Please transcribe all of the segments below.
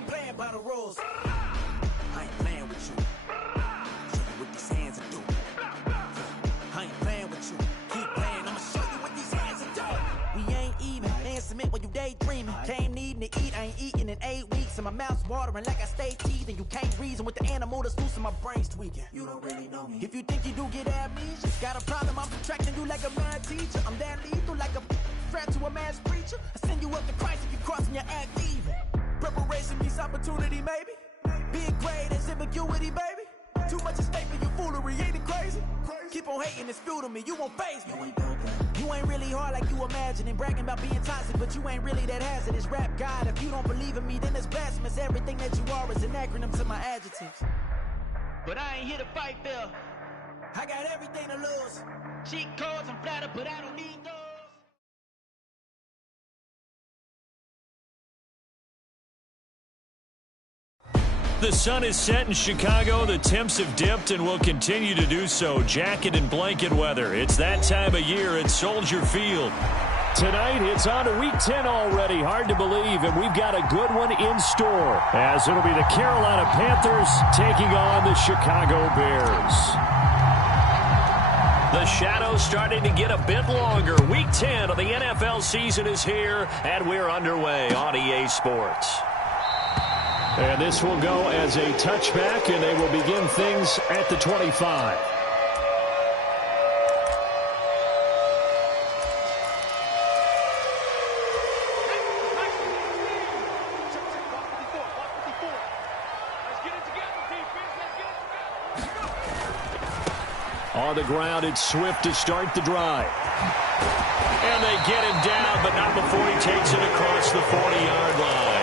ain't playing by the rules. I ain't playing with you. Show you what these hands will do. I ain't playing with you. Keep playing, I'ma show you what these hands will do. We ain't even. Man, submit when you daydreaming. Came needing to eat, I ain't eating in 8 weeks. And my mouth's watering like I stay teething. You can't reason with the animal that's loose and my brain's tweaking. You don't really know me. If you think you do get amnesia, got a problem, I'm subtracting you like a mad teacher. I'm that lethal like a threat to a mass preacher. I send you up to Christ if you crossing your act even. Preparation means opportunity, maybe. Big grade is ambiguity, baby. Too much at stake for your foolery, ain't it crazy? Keep on hating, it's fuel to me, you won't faze me. You ain't really hard like you imagining. Bragging about being toxic, but you ain't really that hazardous. Rap God, if you don't believe in me, then it's blasphemous. Everything that you are is an acronym to my adjectives. But I ain't here to fight fair. I got everything to lose. Cheat codes, I'm flattered, but I don't need those. The sun is set in Chicago. The temps have dipped and will continue to do so. Jacket and blanket weather. It's that time of year at Soldier Field. Tonight, it's on to Week 10 already. Hard to believe, and we've got a good one in store, as it'll be the Carolina Panthers taking on the Chicago Bears. The shadows starting to get a bit longer. Week 10 of the NFL season is here, and we're underway on EA Sports. And this will go as a touchback, and they will begin things at the 25. On the ground, it's Swift to start the drive. And they get him down, but not before he takes it across the 40-yard line.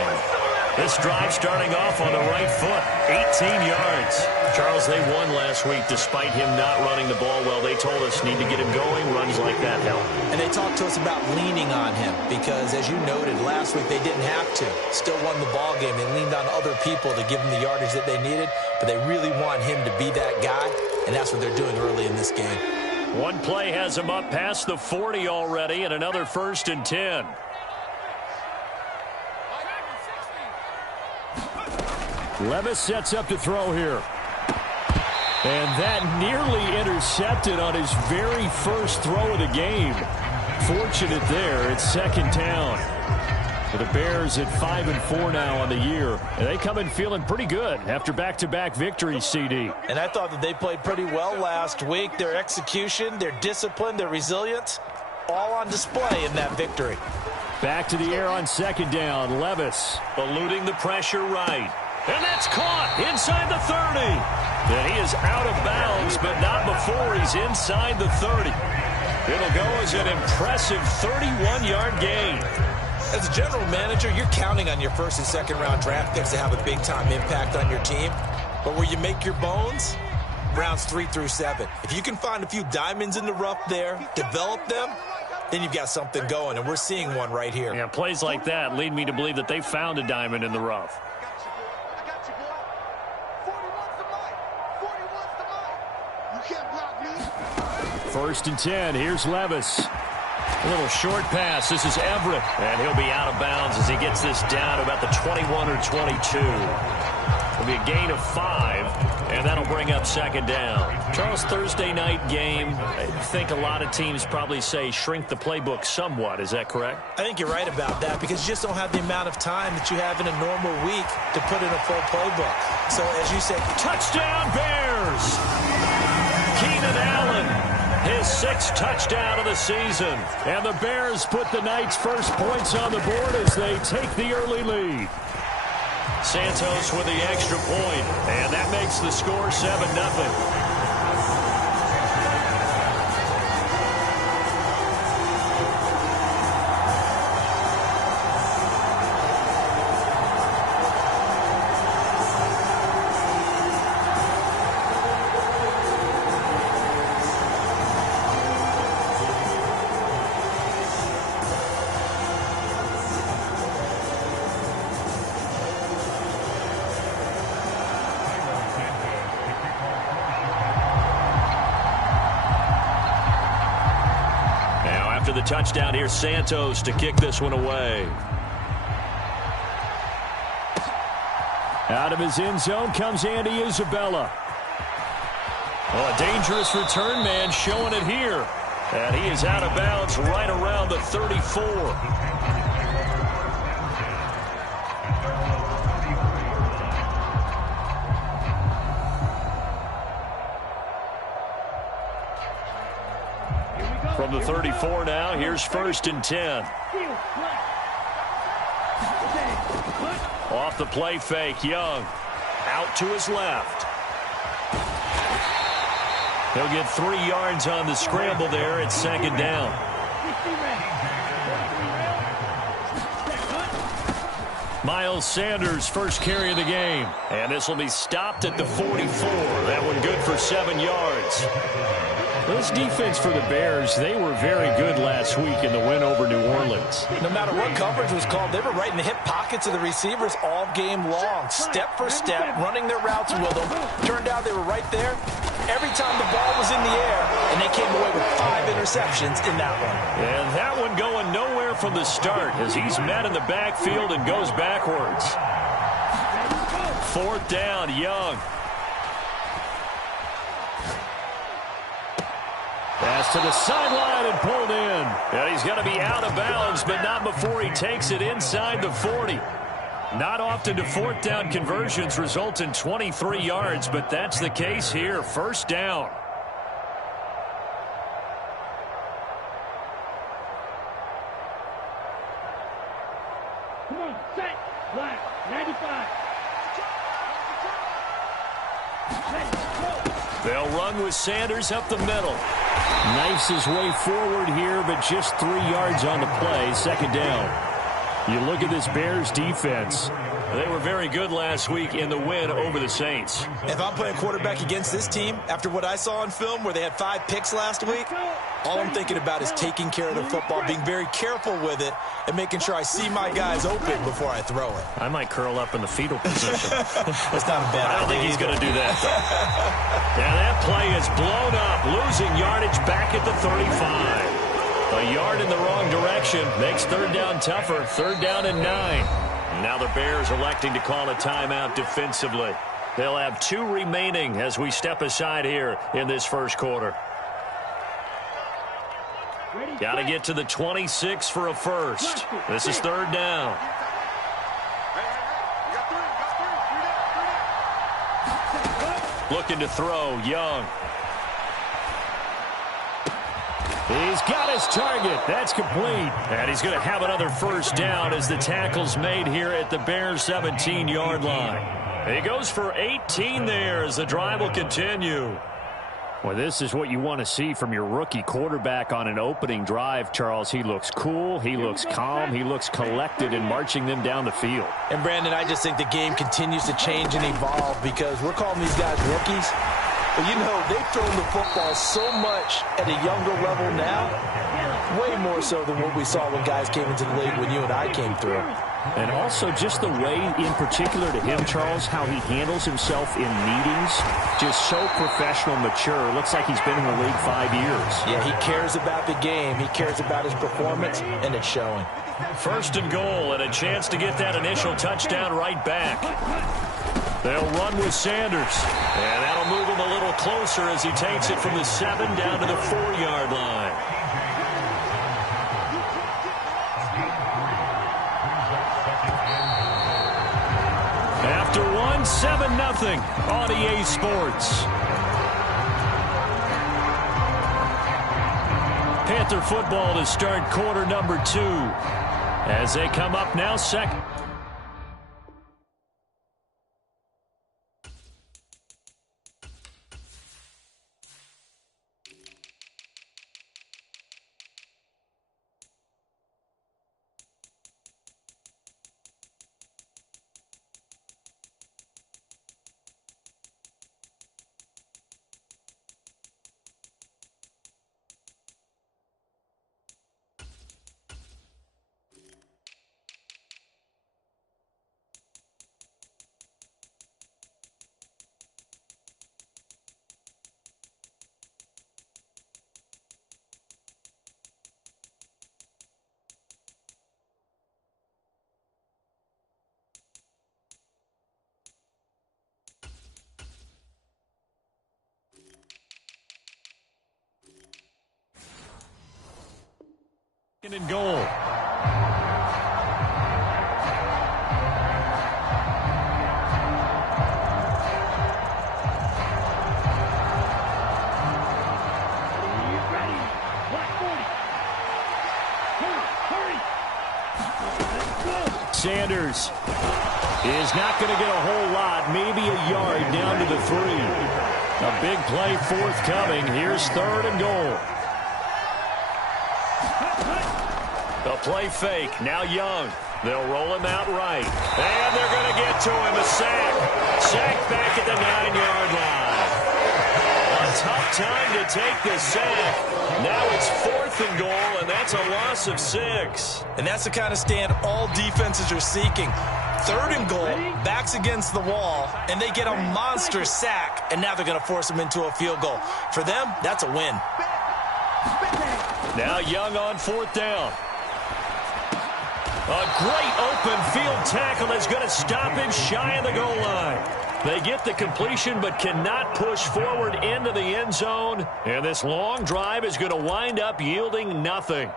This drive starting off on the right foot, 18 yards. Charles, they won last week despite him not running the ball well. They told us need to get him going. Runs like that help. And they talked to us about leaning on him because, as you noted, last week they didn't have to. Still won the ball game. They leaned on other people to give them the yardage that they needed, but they really want him to be that guy, and that's what they're doing early in this game. One play has him up past the 40 already, and another 1st and 10. Levis sets up to throw here. And that nearly intercepted on his very first throw of the game. Fortunate there. It's 2nd down. For the Bears at 5-4 now on the year. And they come in feeling pretty good after back-to-back victories, CD. And I thought that they played pretty well last week. Their execution, their discipline, their resilience, all on display in that victory. Back to the air on 2nd down. Levis eluding the pressure right. And that's caught inside the 30. And he is out of bounds, but not before he's inside the 30. It'll go as an impressive 31-yard gain. As a general manager, you're counting on your 1st and 2nd round draft picks to have a big-time impact on your team. But where you make your bones, rounds 3 through 7. If you can find a few diamonds in the rough there, develop them, then you've got something going, and we're seeing one right here. Yeah, plays like that lead me to believe that they found a diamond in the rough. 1st and 10. Here's Levis. A little short pass. This is Everett. And he'll be out of bounds as he gets this down to about the 21 or 22. It'll be a gain of 5, and that'll bring up 2nd down. Charles, Thursday night game, I think a lot of teams probably say shrink the playbook somewhat. Is that correct? I think you're right about that because you just don't have the amount of time that you have in a normal week to put in a full playbook. So, as you said, touchdown Bears! Keenan Allen. His 6th touchdown of the season. And the Bears put the Knights' first points on the board as they take the early lead. Santos with the extra point, and that makes the score 7-0. The touchdown here, Santos to kick this one away. Out of his end zone comes Andy Isabella. Oh, a dangerous return man showing it here. And he is out of bounds right around the 34. From the 34 now, here's 1st and 10. Off the play fake, Young. Out to his left. He'll get 3 yards on the scramble there at 2nd down. Miles Sanders, first carry of the game. And this will be stopped at the 44. That one good for 7 yards. This defense for the Bears, they were very good last week in the win over New Orleans. No matter what coverage was called, they were right in the hip pockets of the receivers all game long. Step for step, running their routes with them. Turned out they were right there every time the ball was in the air, and they came away with 5 interceptions in that one. And that one going nowhere from the start as he's met in the backfield and goes backwards. 4th down, Young. Pass to the sideline and pulled in. And he's going to be out of bounds, but not before he takes it inside the 40. Not often do 4th down conversions result in 23 yards, but that's the case here. 1st down. Come on, set, black, 95. They'll run with Sanders up the middle. Knifes his way forward here, but just 3 yards on the play. 2nd down. You look at this Bears defense. They were very good last week in the win over the Saints. If I'm playing quarterback against this team, after what I saw on film where they had 5 picks last week, all I'm thinking about is taking care of the football, being very careful with it, and making sure I see my guys open before I throw it. I might curl up in the fetal position. That's not a bad idea. I don't think he's going to do that, though. Yeah, that play is blown up, losing yardage back at the 35. A yard in the wrong direction makes 3rd down tougher. 3rd down and 9. Now the Bears electing to call a timeout defensively. They'll have 2 remaining as we step aside here in this 1st quarter. Got to get to the 26 for a first. This is 3rd down. Looking to throw, Young. He's got his target. That's complete. And he's going to have another 1st down as the tackle's made here at the Bears' 17-yard line. He goes for 18 there as the drive will continue. Well, this is what you want to see from your rookie quarterback on an opening drive, Charles. He looks cool. He looks calm. He looks collected in marching them down the field. And, Brandon, I just think the game continues to change and evolve because we're calling these guys rookies. But, you know, they've thrown the football so much at a younger level now, way more so than what we saw when guys came into the league when you and I came through. And also just the way, in particular to him, Charles, how he handles himself in meetings, just so professional, mature. Looks like he's been in the league 5 years. Yeah, he cares about the game. He cares about his performance, and it's showing. 1st and goal, and a chance to get that initial touchdown right back. They'll run with Sanders, and that'll move him a little closer as he takes it from the 7 down to the 4-yard line. After one, 7-0 on EA Sports. Panther football to start quarter number 2 as they come up now 2nd. And goal. Sanders is not going to get a whole lot, maybe a yard down to the 3. A big play forthcoming. Here's 3rd and goal. A play fake. Now Young. They'll roll him out right. And they're going to get to him. A sack. Sack back at the 9-yard line. A tough time to take the sack. Now it's 4th and goal, and that's a loss of 6. And that's the kind of stand all defenses are seeking. 3rd and goal, backs against the wall, and they get a monster sack, and now they're going to force them into a field goal. For them, that's a win. Now Young on 4th down. A great open field tackle is going to stop him shy of the goal line. They get the completion but cannot push forward into the end zone. And this long drive is going to wind up yielding nothing.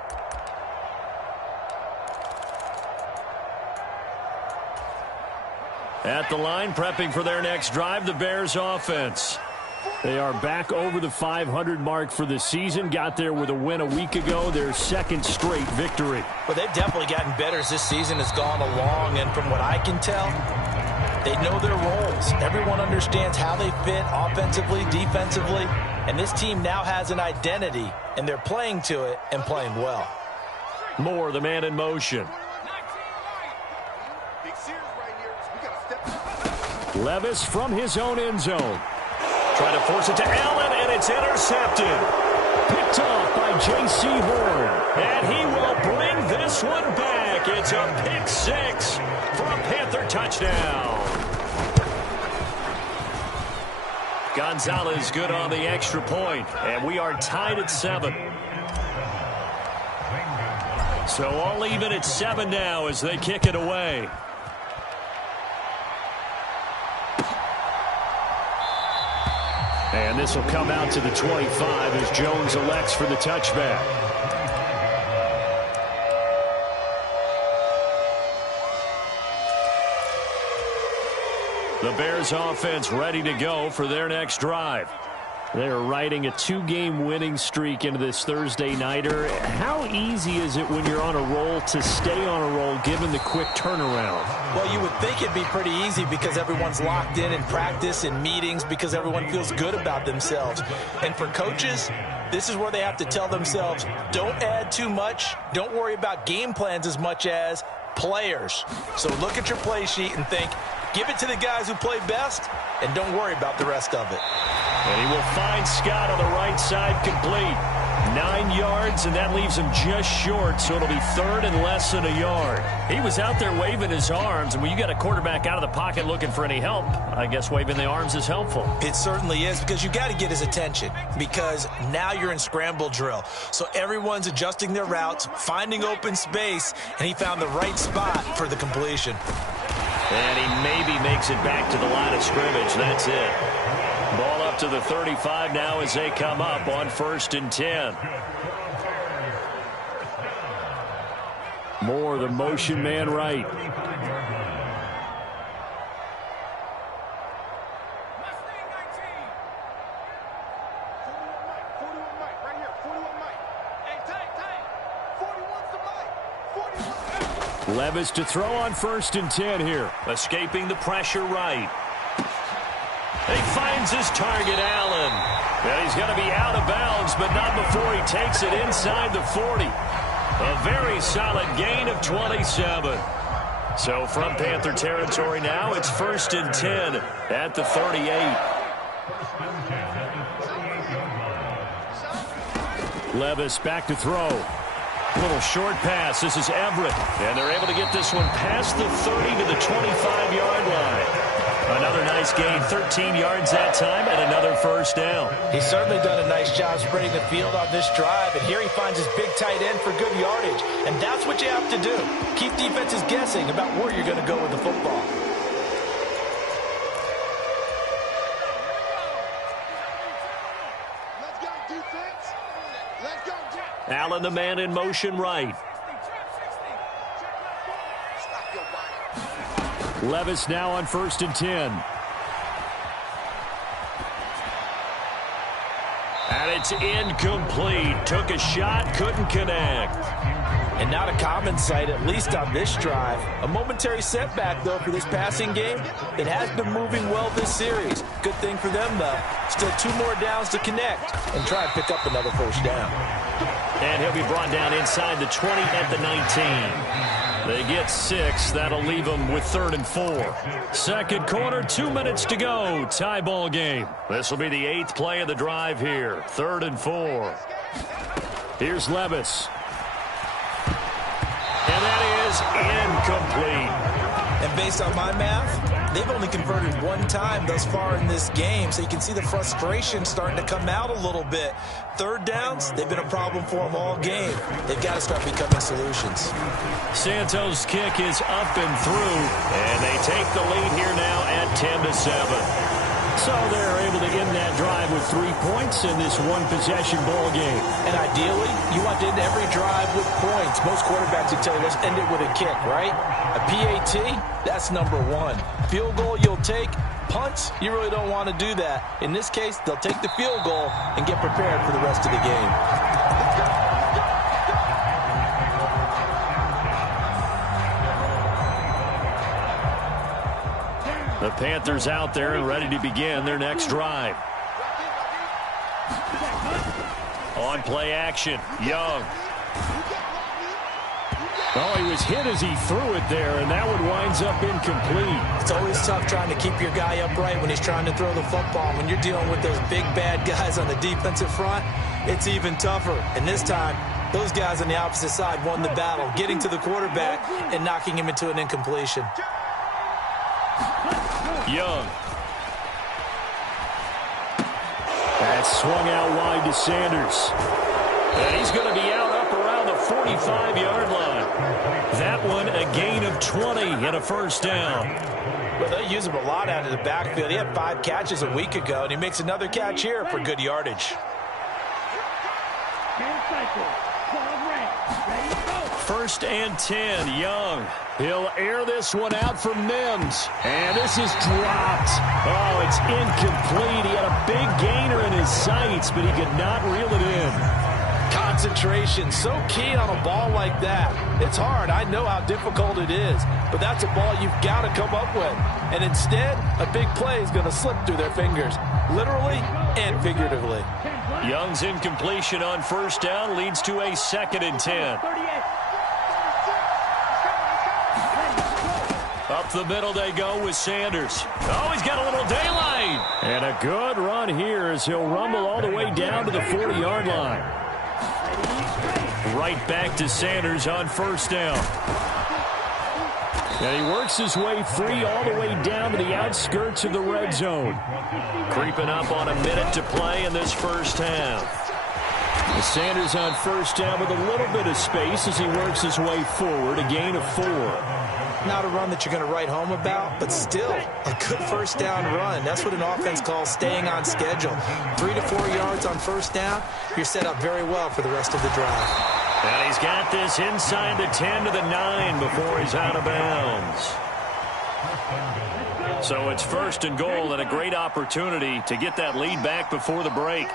At the line, prepping for their next drive, the Bears offense. They are back over the 500 mark for the season. Got there with a win a week ago, their 2nd straight victory. Well, they've definitely gotten better as this season has gone along, and from what I can tell, they know their roles. Everyone understands how they fit offensively, defensively, and this team now has an identity, and they're playing to it and playing well. Moore, the man in motion. Levis from his own end zone. Trying to force it to Allen, and it's intercepted. Picked off by J.C. Horn. And he will bring this one back. It's a pick 6 for a Panther touchdown. Gonzalez good on the extra point, and we are tied at 7. So all even at 7 now as they kick it away. And this will come out to the 25 as Jones elects for the touchback. The Bears offense ready to go for their next drive. They are riding a 2-game winning streak into this Thursday nighter. How easy is it when you're on a roll to stay on a roll given the quick turnaround? Well, you would think it'd be pretty easy because everyone's locked in practice and meetings because everyone feels good about themselves. And for coaches, this is where they have to tell themselves, don't add too much. Don't worry about game plans as much as players. So look at your play sheet and think, give it to the guys who play best and don't worry about the rest of it. And he will find Scott on the right side complete. 9 yards, and that leaves him just short, so it'll be 3rd and less than a yard. He was out there waving his arms, and when you got a quarterback out of the pocket looking for any help, I guess waving the arms is helpful. It certainly is, because you got to get his attention, because now you're in scramble drill. So everyone's adjusting their routes, finding open space, and he found the right spot for the completion. And he maybe makes it back to the line of scrimmage. That's it. Ball up to the 35 now as they come up on 1st and 10. Moore, the motion man right. Levis to throw on 1st and 10 here. Escaping the pressure right. He finds his target, Allen. And he's going to be out of bounds, but not before he takes it inside the 40. A very solid gain of 27. So from Panther territory now, it's 1st and 10 at the 38. Levis back to throw. Little short pass. This is Everett. And they're able to get this one past the 30 to the 25-yard line. Another nice gain, 13 yards that time, and another 1st down. He's certainly done a nice job spreading the field on this drive, and here he finds his big tight end for good yardage. And that's what you have to do. Keep defenses guessing about where you're going to go with the football. Allen, the man in motion right. Levis now on 1st and 10. And it's incomplete. Took a shot, couldn't connect. And not a common sight, at least on this drive. A momentary setback, though, for this passing game. It has been moving well this series. Good thing for them, though. Still 2 more downs to connect and try and pick up another first down. And he'll be brought down inside the 20 at the 19. They get 6. That'll leave them with 3rd and 4. Second quarter, 2 minutes to go. Tie ball game. This will be the 8th play of the drive here. 3rd and 4. Here's Levis. And that is incomplete. And based on my math, they've only converted 1 time thus far in this game, so you can see the frustration starting to come out a little bit. 3rd downs, they've been a problem for them all game. They've got to start becoming solutions. Santos' kick is up and through, and they take the lead here now at 10-7. So they're able to end that drive with 3 points in this one-possession ball game. And ideally, you want to end every drive with points. Most quarterbacks would tell you, let's end it with a kick, right? A PAT, that's number 1. Field goal you'll take. Punts, you really don't want to do that. In this case, they'll take the field goal and get prepared for the rest of the game. The Panthers out there and ready to begin their next drive. On play action, Young. Oh, he was hit as he threw it there, and that one winds up incomplete. It's always tough trying to keep your guy upright when he's trying to throw the football. When you're dealing with those big, bad guys on the defensive front, it's even tougher. And this time, those guys on the opposite side won the battle, getting to the quarterback and knocking him into an incompletion. Young. That's swung out wide to Sanders. And he's going to be out up around the 45-yard line. That one a gain of 20 and a first down. Well, they use him a lot out of the backfield. He had 5 catches a week ago, and he makes another catch here for good yardage. 1st and 10, Young. He'll air this one out for Mims. And this is dropped. Oh, it's incomplete. He had a big gainer in his sights, but he could not reel it in. Concentration, so key on a ball like that. It's hard. I know how difficult it is, but that's a ball you've got to come up with. And instead, a big play is going to slip through their fingers, literally and figuratively. Young's incompletion on 1st down leads to a 2nd and 10. Up the middle they go with Sanders. Oh, he's got a little daylight. And a good run here as he'll rumble all the way down to the 40-yard line. Right back to Sanders on 1st down. And he works his way free all the way down to the outskirts of the red zone. Creeping up on a minute to play in this first half. Sanders on 1st down with a little bit of space as he works his way forward. A gain of 4. Not a run that you're going to write home about, but still a good 1st down run. That's what an offense calls staying on schedule. 3 to 4 yards on 1st down. You're set up very well for the rest of the drive. And he's got this inside the 10 to the 9 before he's out of bounds. So it's 1st and goal and a great opportunity to get that lead back before the break.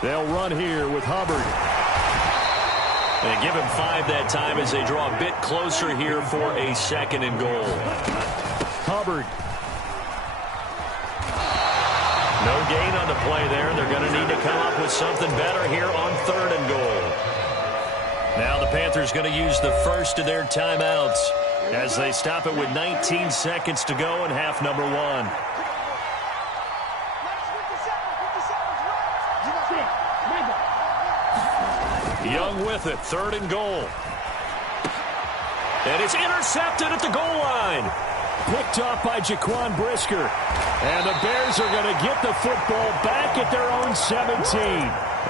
They'll run here with Hubbard. They give him 5 that time as they draw a bit closer here for a 2nd and goal. Hubbard. No gain on the play there. They're going to need to come up with something better here on 3rd and goal. Now the Panthers going to use the first of their timeouts as they stop it with 19 seconds to go in half number 1. Young with it, 3rd and goal. And it's intercepted at the goal line. Picked off by Jaquan Brisker. And the Bears are going to get the football back at their own 17.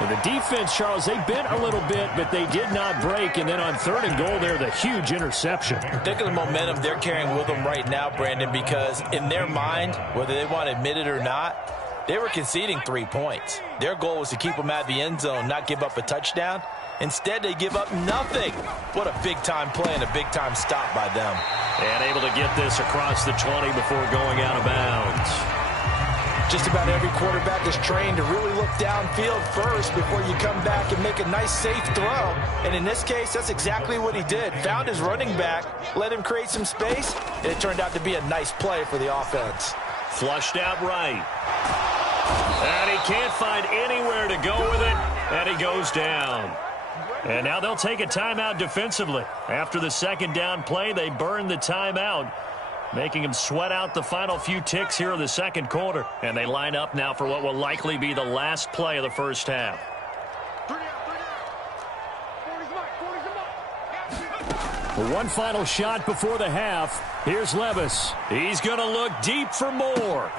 And the defense, Charles, they bent a little bit, but they did not break. And then on 3rd and goal there, the huge interception. Think of the momentum they're carrying with them right now, Brandon, because in their mind, whether they want to admit it or not, They were conceding 3 points. Their goal was to keep them at the end zone, not give up a touchdown. Instead, they give up nothing. What a big-time play and a big-time stop by them. And able to get this across the 20 before going out of bounds. Just about every quarterback is trained to really look downfield first before you come back and make a nice, safe throw. And in this case, that's exactly what he did. Found his running back, let him create some space, and it turned out to be a nice play for the offense. Flushed out right. And he can't find anywhere to go with it, and he goes down. And now they'll take a timeout defensively. After the second down play, they burn the timeout, making them sweat out the final few ticks here in the second quarter. And they line up now for what will likely be the last play of the first half. One final shot before the half. Here's Levis. He's going to look deep for more.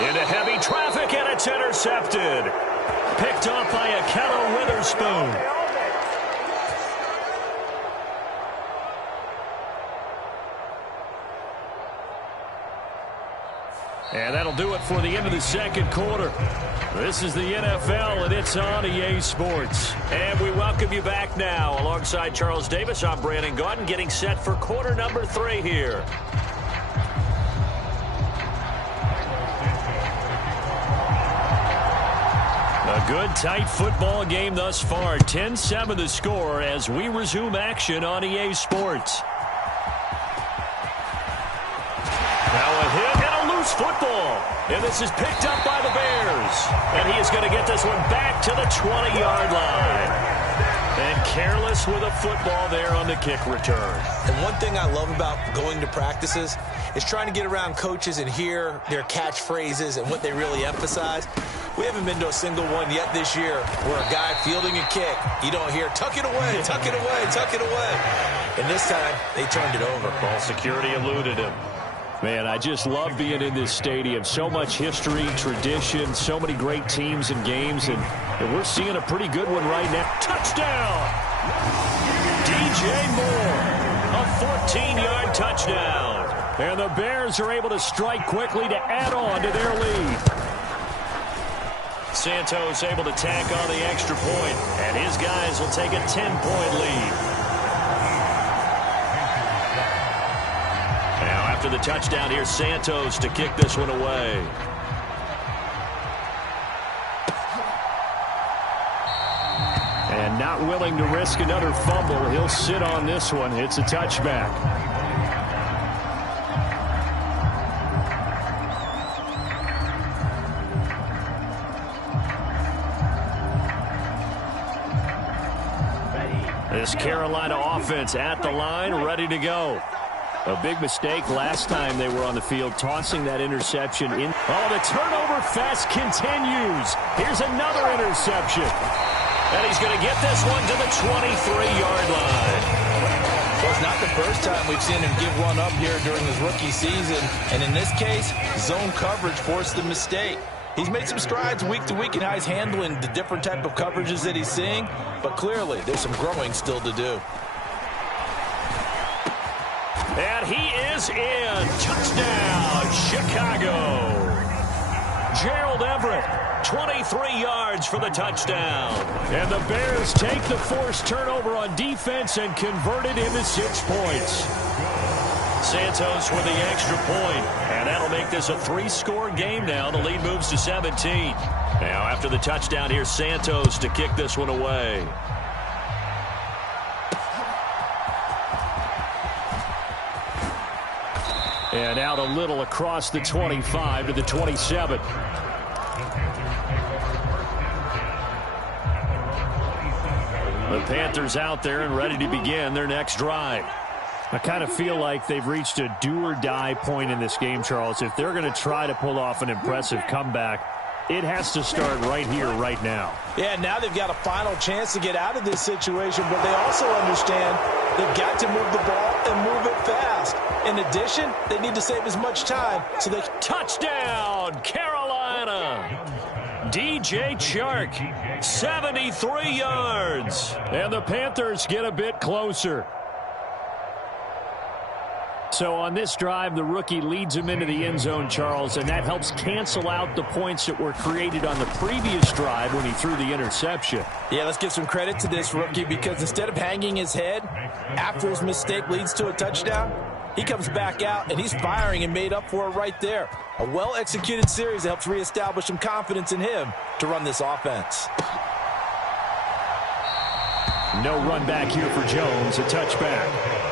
Into heavy traffic, and it's intercepted. Picked off by Ahkello Witherspoon. And that'll do it for the end of the second quarter. This is the NFL, and it's on EA Sports. And we welcome you back now. Alongside Charles Davis, I'm Brandon Gaudin, getting set for quarter number 3 here. A good, tight football game thus far. 10-7 the score as we resume action on EA Sports. Now a hit and a loose football. And this is picked up by the Bears. And he is going to get this one back to the 20-yard line. And careless with a football there on the kick return. And one thing I love about going to practices is trying to get around coaches and hear their catchphrases and what they really emphasize. We haven't been to a single one yet this year where a guy fielding a kick, you don't hear, tuck it away, tuck it away, tuck it away. And this time, they turned it over. Ball security eluded him. Man, I just love being in this stadium. So much history, tradition, so many great teams and games, and we're seeing a pretty good one right now. Touchdown! DJ Moore, a 14-yard touchdown. And the Bears are able to strike quickly to add on to their lead. Santos able to tack on the extra point, and his guys will take a 10-point lead. Now after the touchdown, here's Santos to kick this one away. And not willing to risk another fumble, he'll sit on this one. It's a touchback. This Carolina offense at the line, ready to go. A big mistake last time they were on the field, tossing that interception in. Oh, the turnover fest continues. Here's another interception. And he's going to get this one to the 23-yard line. Well, it's not the first time we've seen him give one up here during his rookie season. And in this case, zone coverage forced the mistake. He's made some strides week to week in how he's handling the different type of coverages that he's seeing. But clearly, there's some growing still to do. And he is in. Touchdown, Chicago. Gerald Everett, 23 yards for the touchdown. And the Bears take the forced turnover on defense and convert it into 6 points. Santos with the extra point, and that'll make this a 3-score game now. The lead moves to 17. Now after the touchdown, here's Santos to kick this one away. And out a little across the 25 to the 27. The Panthers out there and ready to begin their next drive. I kind of feel like they've reached a do-or-die point in this game, Charles. If they're going to try to pull off an impressive comeback, it has to start right here, right now. Yeah, now they've got a final chance to get out of this situation, but they also understand they've got to move the ball and move it fast. In addition, they need to save as much time so they can... Touchdown, Carolina! DJ Chark, 73 yards. And the Panthers get a bit closer. So on this drive, the rookie leads him into the end zone, Charles, and that helps cancel out the points that were created on the previous drive when he threw the interception. Yeah, let's give some credit to this rookie because instead of hanging his head after his mistake leads to a touchdown, he comes back out and he's firing and made up for it right there. A well-executed series that helps reestablish some confidence in him to run this offense. No run back here for Jones, a touchback.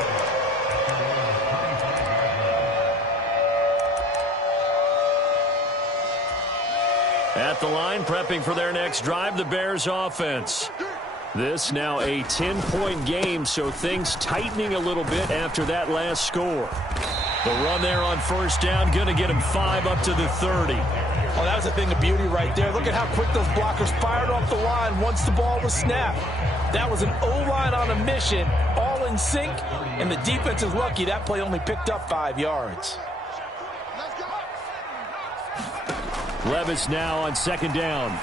At the line, prepping for their next drive, the Bears offense. This now a 10-point game, so things tightening a little bit after that last score. The run there on first down, going to get him 5 up to the 30. Oh, that was a thing of beauty right there. Look at how quick those blockers fired off the line once the ball was snapped. That was an O-line on a mission, all in sync, and the defense is lucky that play only picked up 5 yards. Levis now on second down.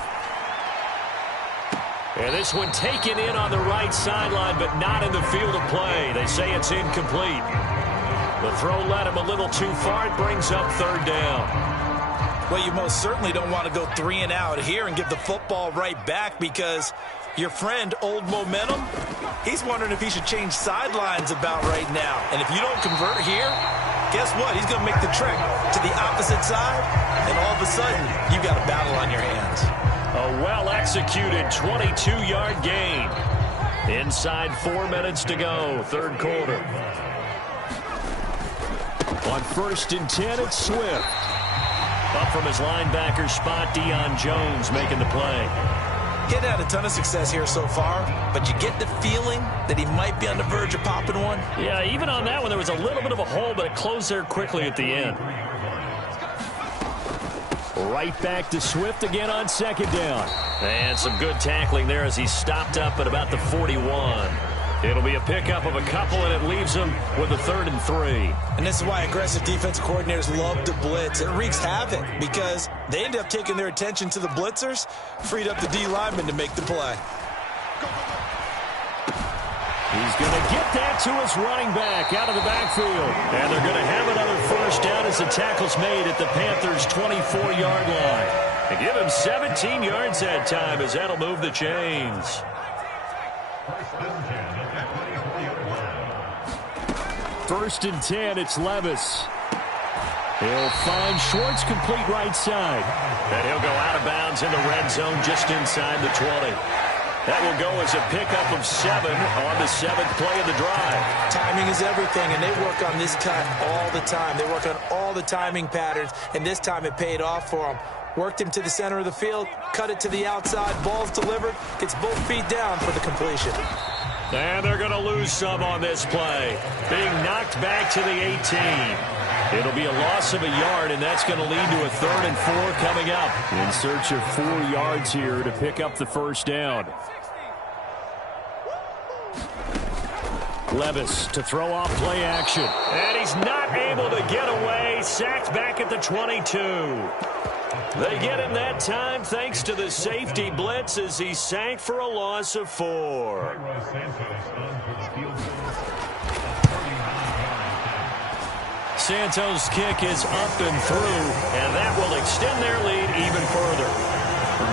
And this one taken in on the right sideline, but not in the field of play. They say it's incomplete. The throw led him a little too far. It brings up third down. Well, you most certainly don't want to go 3 and out here and give the football right back because your friend, Old Momentum, he's wondering if he should change sidelines about right now. And if you don't convert here, guess what? He's going to make the trek to the opposite side, and all of a sudden, you've got a battle on your hands. A well-executed 22-yard gain. Inside 4 minutes to go, third quarter. On first and 10, it's Swift. Up from his linebacker spot, Deion Jones making the play. He hadn't had a ton of success here so far, but you get the feeling that he might be on the verge of popping one. Yeah, even on that one, there was a little bit of a hole, but it closed there quickly at the end. Right back to Swift again on second down. And some good tackling there as he stopped up at about the 41. It'll be a pickup of a couple, and it leaves him with a 3rd and 3. And this is why aggressive defensive coordinators love to blitz. It wreaks havoc because they end up taking their attention to the blitzers, freed up the D lineman to make the play. He's going to get that to his running back out of the backfield. And they're going to have another first down as the tackle's made at the Panthers' 24-yard line. They give him 17 yards that time as that'll move the chains. First and 10, it's Levis. He'll find Schwartz complete right side. And he'll go out of bounds in the red zone just inside the 20. That will go as a pickup of 7 on the 7th play of the drive. Timing is everything, and they work on this cut all the time. They work on all the timing patterns, and this time it paid off for them. Worked him to the center of the field, cut it to the outside, ball's delivered, gets both feet down for the completion. And they're going to lose some on this play. Being knocked back to the 18. It'll be a loss of a yard, and that's going to lead to a 3rd and 4 coming up. In search of 4 yards here to pick up the first down. Levis to throw off play action. And he's not able to get away. Sacked back at the 22. They get him that time thanks to the safety blitz as he sank for a loss of 4. Santos' kick is up and through, and that will extend their lead even further.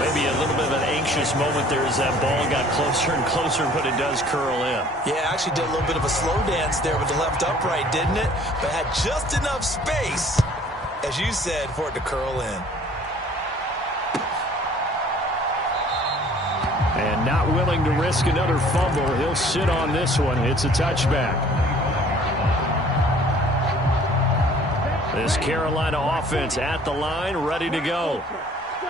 Maybe a little bit of an anxious moment there as that ball got closer and closer, but it does curl in. Yeah, actually did a little bit of a slow dance there with the left upright, didn't it? But had just enough space, as you said, for it to curl in. And not willing to risk another fumble, he'll sit on this one. It's a touchback. This Carolina offense at the line, ready to go.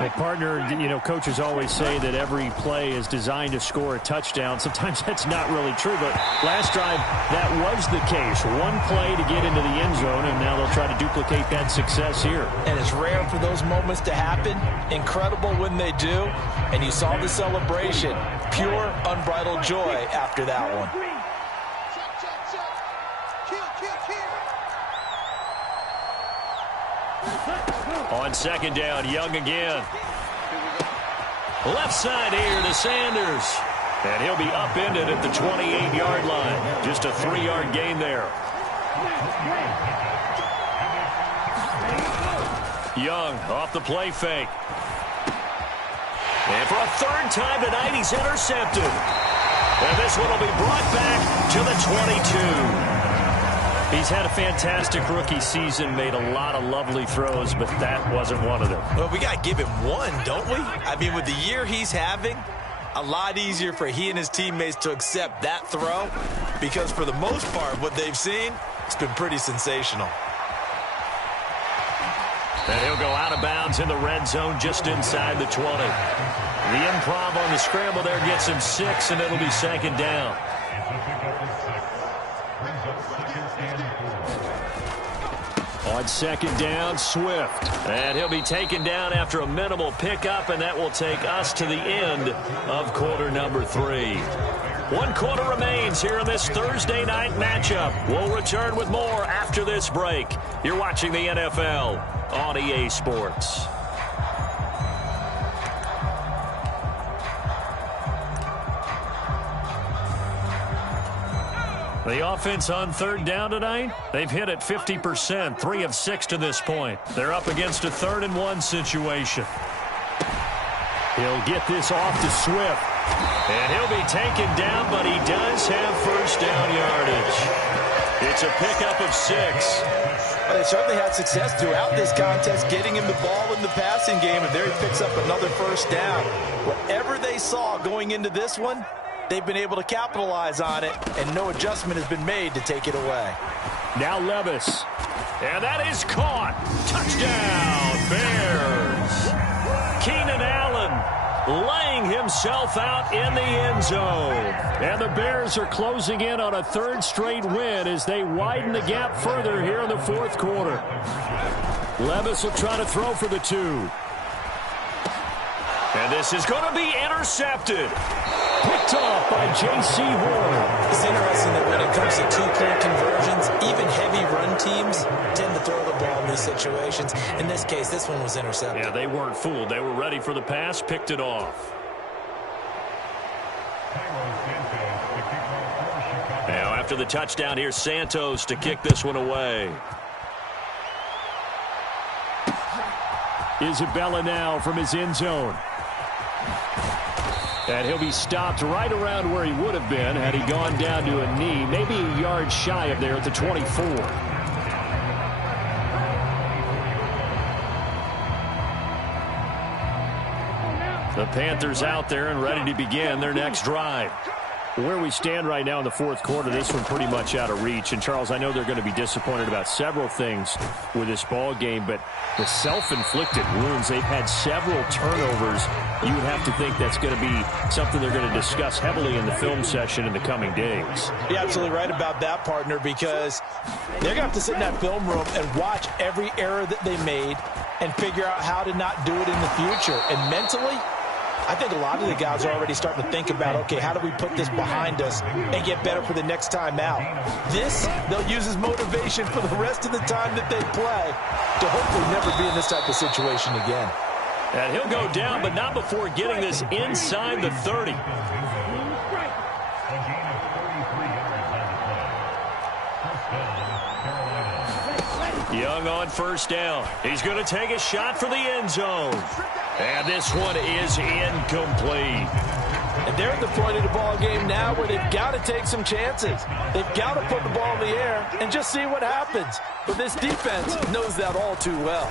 Well, partner, you know, coaches always say that every play is designed to score a touchdown. Sometimes that's not really true, but last drive, that was the case. One play to get into the end zone, and now they'll try to duplicate that success here. And it's rare for those moments to happen. Incredible when they do. And you saw the celebration. Pure, unbridled joy after that one. On second down, Young again. Left side here to Sanders. And he'll be upended at the 28-yard line. Just a 3-yard gain there. Young off the play fake. And for a third time tonight, he's intercepted. And this one will be brought back to the 22. He's had a fantastic rookie season, made a lot of lovely throws, but that wasn't one of them. Well, we got to give him one, don't we? I mean, with the year he's having, a lot easier for he and his teammates to accept that throw, because for the most part, what they've seen, it's been pretty sensational. And he'll go out of bounds in the red zone just inside the 20. The improv on the scramble there gets him 6, and it'll be second down. On second down, Swift. And he'll be taken down after a minimal pickup, and that will take us to the end of quarter number 3. 1 quarter remains here in this Thursday night matchup. We'll return with more after this break. You're watching the NFL on EA Sports. The offense on third down tonight, they've hit it 50%, 3 of 6 to this point. They're up against a 3rd and 1 situation. He'll get this off to Swift. And he'll be taken down, but he does have first down yardage. It's a pickup of 6. Well, they certainly had success throughout this contest, getting him the ball in the passing game, and there he picks up another first down. Whatever they saw going into this one, they've been able to capitalize on it, and no adjustment has been made to take it away. Now Levis. And that is caught. Touchdown, Bears. Keenan Allen laying himself out in the end zone. And the Bears are closing in on a 3rd straight win as they widen the gap further here in the 4th quarter. Levis will try to throw for the 2. And this is going to be intercepted. Picked off by J.C. Horn. It's interesting that when it comes to 2-point conversions, even heavy run teams tend to throw the ball in these situations. In this case, this one was intercepted. Yeah, they weren't fooled. They were ready for the pass, picked it off. Now, after the touchdown, here's Santos to kick this one away. Isabella now from his end zone. And he'll be stopped right around where he would have been had he gone down to a knee, maybe a yard shy of there at the 24. The Panthers out there and ready to begin their next drive. Where we stand right now in the 4th quarter, this one pretty much out of reach. And, Charles, I know they're going to be disappointed about several things with this ball game, but the self-inflicted wounds, they've had several turnovers. You would have to think that's going to be something they're going to discuss heavily in the film session in the coming days. You're absolutely right about that, partner, because they're going to have to sit in that film room and watch every error that they made and figure out how to not do it in the future. And mentally, I think a lot of the guys are already starting to think about, okay, how do we put this behind us and get better for the next time out? This, they'll use as motivation for the rest of the time that they play to hopefully never be in this type of situation again. And he'll go down, but not before getting this inside the 30. Young on first down. He's going to take a shot for the end zone. And this one is incomplete. And they're at the point of the ball game now where they've got to take some chances. They've got to put the ball in the air and just see what happens. But this defense knows that all too well.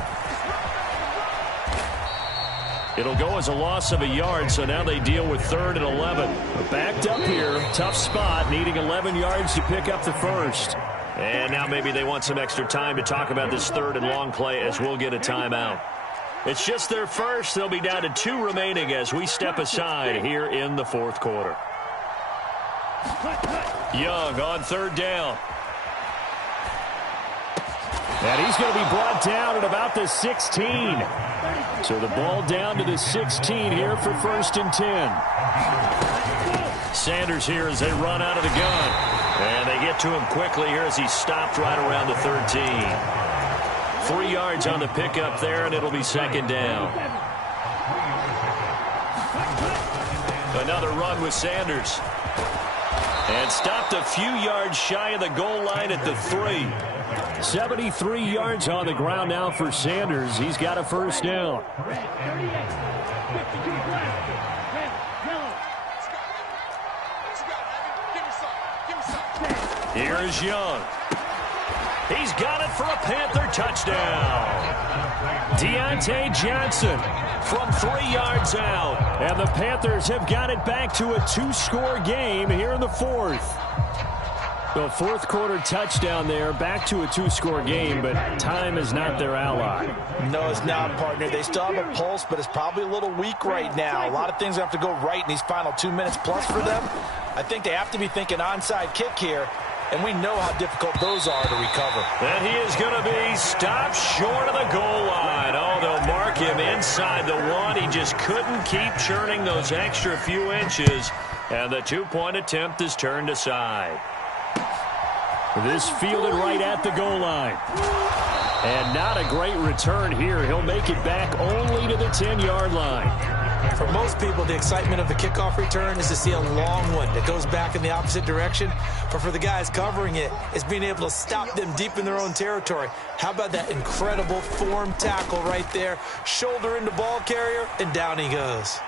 It'll go as a loss of a yard, so now they deal with 3rd and 11. Backed up here, tough spot, needing 11 yards to pick up the first. And now maybe they want some extra time to talk about this 3rd and long play as we'll get a timeout. It's just their first. They'll be down to 2 remaining as we step aside here in the 4th quarter. Young on 3rd down. And he's going to be brought down at about the 16. So the ball down to the 16 here for 1st and 10. Sanders here as they run out of the gun. And they get to him quickly here as he's stopped right around the 13. 3 yards on the pickup there, and it'll be 2nd down. Another run with Sanders. And stopped a few yards shy of the goal line at the 3. 73 yards on the ground now for Sanders. He's got a first down. Red 38. 52 black. Red, yellow. Here's Young. He's got it for a Panther touchdown. Deontay Johnson from 3 yards out. And the Panthers have got it back to a 2-score game here in the 4th. The fourth quarter touchdown there, back to a 2-score game, but time is not their ally. No, it's not, partner. They still have a pulse, but it's probably a little weak right now. A lot of things have to go right in these final 2 minutes plus for them. I think they have to be thinking onside kick here, and we know how difficult those are to recover. And he is going to be stopped short of the goal line. Oh, they'll mark him inside the 1. He just couldn't keep churning those extra few inches, and the 2-point attempt is turned aside. This fielded right at the goal line. And not a great return here. He'll make it back only to the 10-yard line. For most people, the excitement of the kickoff return is to see a long one that goes back in the opposite direction. But for the guys covering it, it's being able to stop them deep in their own territory. How about that incredible form tackle right there? Shoulder into ball carrier, and down he goes.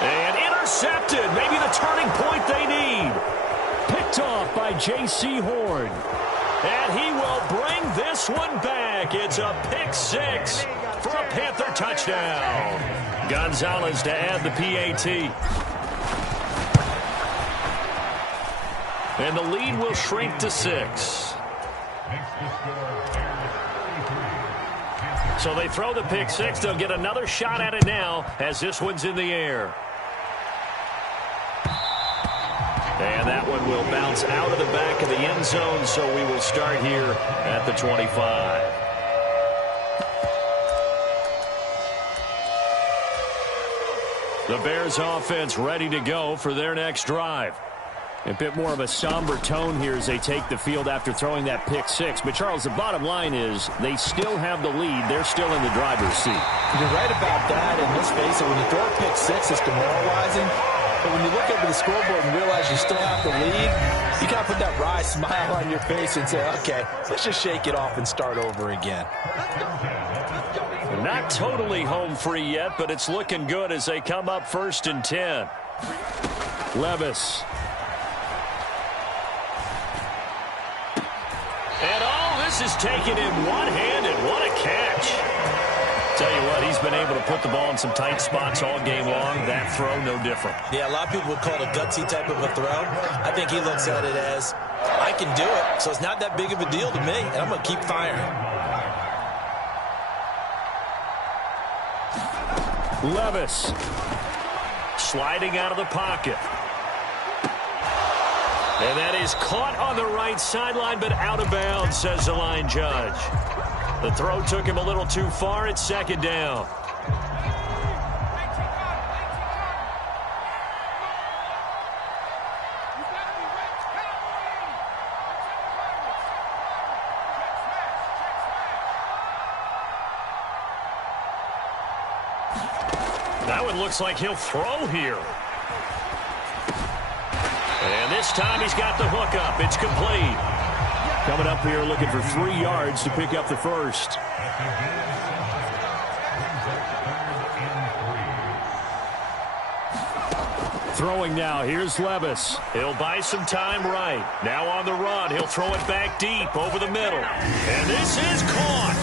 And intercepted. Maybe the turning point they need. Picked off by J.C. Horn. And he will bring this one back. It's a pick 6 for a Panther touchdown. Gonzalez to add the PAT. And the lead will shrink to 6. So they throw the pick 6. They'll get another shot at it now as this one's in the air. And that one will bounce out of the back of the end zone, so we will start here at the 25. The Bears offense ready to go for their next drive. A bit more of a somber tone here as they take the field after throwing that pick 6. But, Charles, the bottom line is they still have the lead. They're still in the driver's seat. You're right about that, and let's face it, when you throw a pick 6, it's demoralizing. But when you look over the scoreboard and realize you still have the lead, you got to put that wry smile on your face and say, okay, let's just shake it off and start over again. Not totally home free yet, but it's looking good as they come up 1st and 10. Levis. And all this is taken in one-handed. What a catch. Tell you what, he's been able to put the ball in some tight spots all game long. That throw, no different. Yeah, a lot of people would call it a gutsy type of a throw. I think he looks at it as, I can do it, so it's not that big of a deal to me, and I'm going to keep firing. Levis. Sliding out of the pocket. And that is caught on the right sideline, but out of bounds, says the line judge. The throw took him a little too far. It's 2nd down. That one looks like he'll throw here. And this time he's got the hook up. It's complete. Coming up here looking for 3 yards to pick up the first. Throwing now. Here's Levis. He'll buy some time right. Now on the run. He'll throw it back deep over the middle. And this is caught.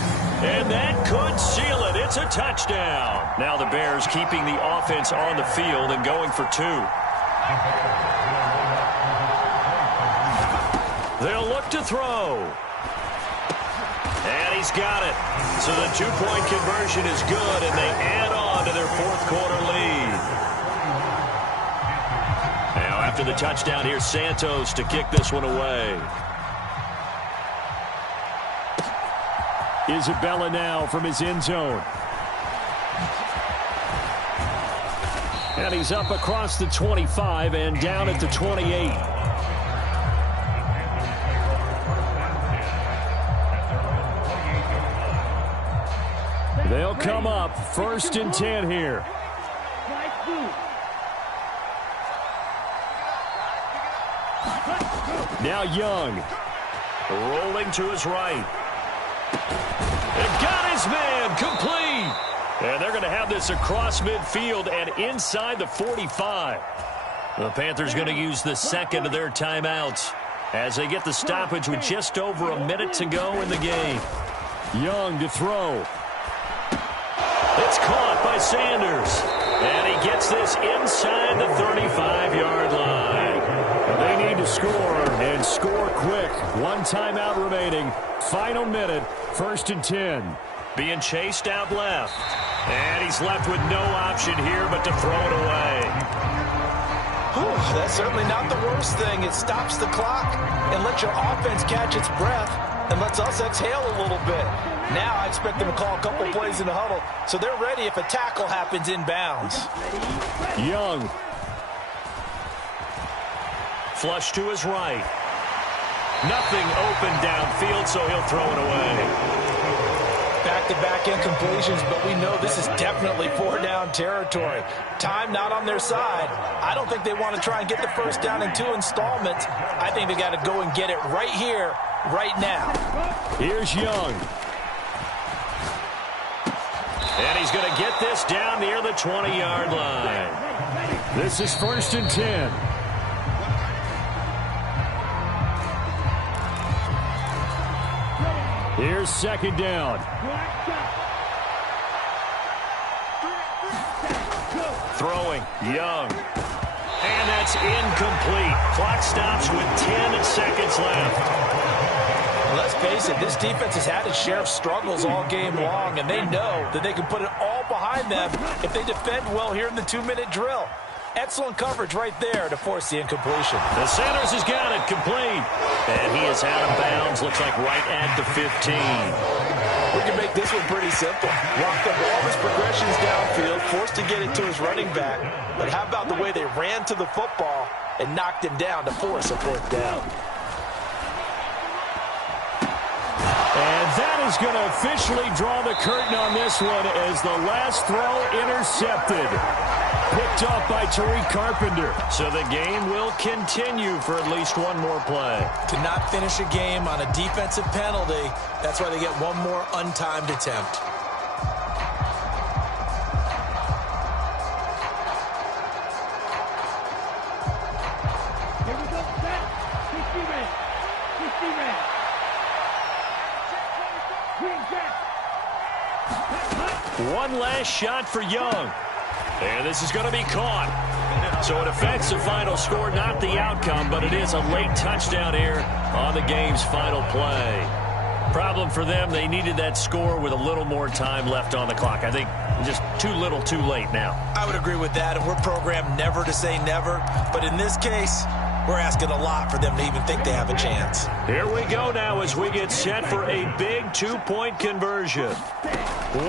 And that could seal it. It's a touchdown. Now the Bears keeping the offense on the field and going for 2. They'll look to throw. And he's got it. So the 2-point conversion is good, and they add on to their 4th quarter lead. Now after the touchdown, here's Santos to kick this one away. Isabella now from his end zone. And he's up across the 25 and down at the 28. They'll come up 1st and 10 here. Now Young. Rolling to his right. And got his man complete. And they're going to have this across midfield and inside the 45. The Panthers going to use the second of their timeouts as they get the stoppage with just over a minute to go in the game. Young to throw. It's caught by Sanders. And he gets this inside the 35-yard line. They need to score, and score quick. One timeout remaining. Final minute, 1st and 10. Being chased out left. And he's left with no option here but to throw it away. Whew, that's certainly not the worst thing. It stops the clock and lets your offense catch its breath and lets us exhale a little bit. Now I expect them to call a couple plays in the huddle so they're ready if a tackle happens inbounds. Young. Flush to his right. Nothing open downfield, so he'll throw it away. Back-to-back incompletions, but we know this is definitely 4-down territory. Time not on their side. I don't think they want to try and get the first down in 2 installments. I think they got to go and get it right here, right now. Here's Young. And he's going to get this down near the 20-yard line. This is 1st and 10. Here's 2nd down. Throwing, Young. And that's incomplete. Clock stops with 10 seconds left. Let's face it, this defense has had its share of struggles all game long, and they know that they can put it all behind them if they defend well here in the 2-minute drill. Excellent coverage right there to force the incompletion. The Sanders has got it complete. And he is out of bounds. Looks like right at the 15. We can make this one pretty simple. Walked up all his progressions downfield, forced to get it to his running back. But how about the way they ran to the football and knocked him down to force a 4th down? And that is going to officially draw the curtain on this one as the last throw intercepted. Picked off by Tariq Carpenter. So the game will continue for at least one more play. To not finish a game on a defensive penalty, that's why they get one more untimed attempt. Here we go, set. 60 red. 60 red. Green jack. One last shot for Young. And this is going to be caught. So it affects the final score, not the outcome, but it is a late touchdown here on the game's final play. Problem for them, they needed that score with a little more time left on the clock. I think just too little, too late now. I would agree with that, and we're programmed never to say never. But in this case, we're asking a lot for them to even think they have a chance. Here we go now as we get set for a big 2-point conversion.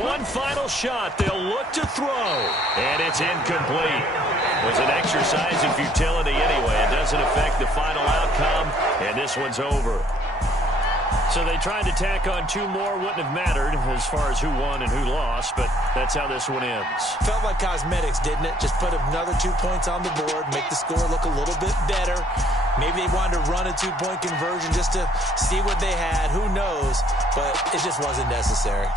One final shot. They'll look to throw. And it's incomplete. It was an exercise in futility anyway. It doesn't affect the final outcome, and this one's over. So they tried to tack on 2 more. Wouldn't have mattered as far as who won and who lost, but that's how this one ends. Felt like cosmetics, didn't it? Just put another 2 points on the board, make the score look a little bit better. Maybe they wanted to run a 2-point conversion just to see what they had. Who knows? But it just wasn't necessary.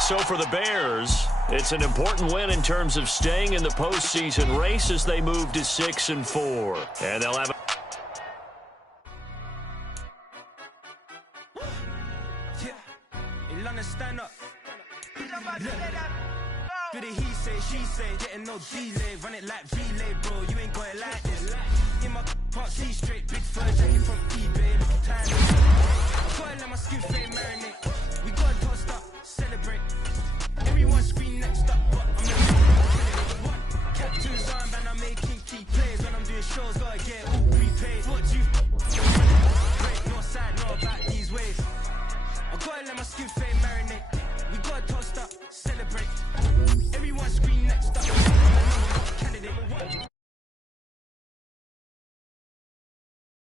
So for the Bears, it's an important win in terms of staying in the postseason race as they move to 6-4. And they'll have stand up. Do the he say, she say, getting no delay, run it like relay, bro. You ain't got it like this. In my can't see straight, big fur jacket from eBay, little time. Gotta let my skin fade marinate. We gotta toast up, celebrate. Everyone scream next up, but I'm not kept to his arm, and I'm making key plays. When I'm doing shows, gotta get all prepaid. What you break, no side, no about these ways. I gotta let my skin fade.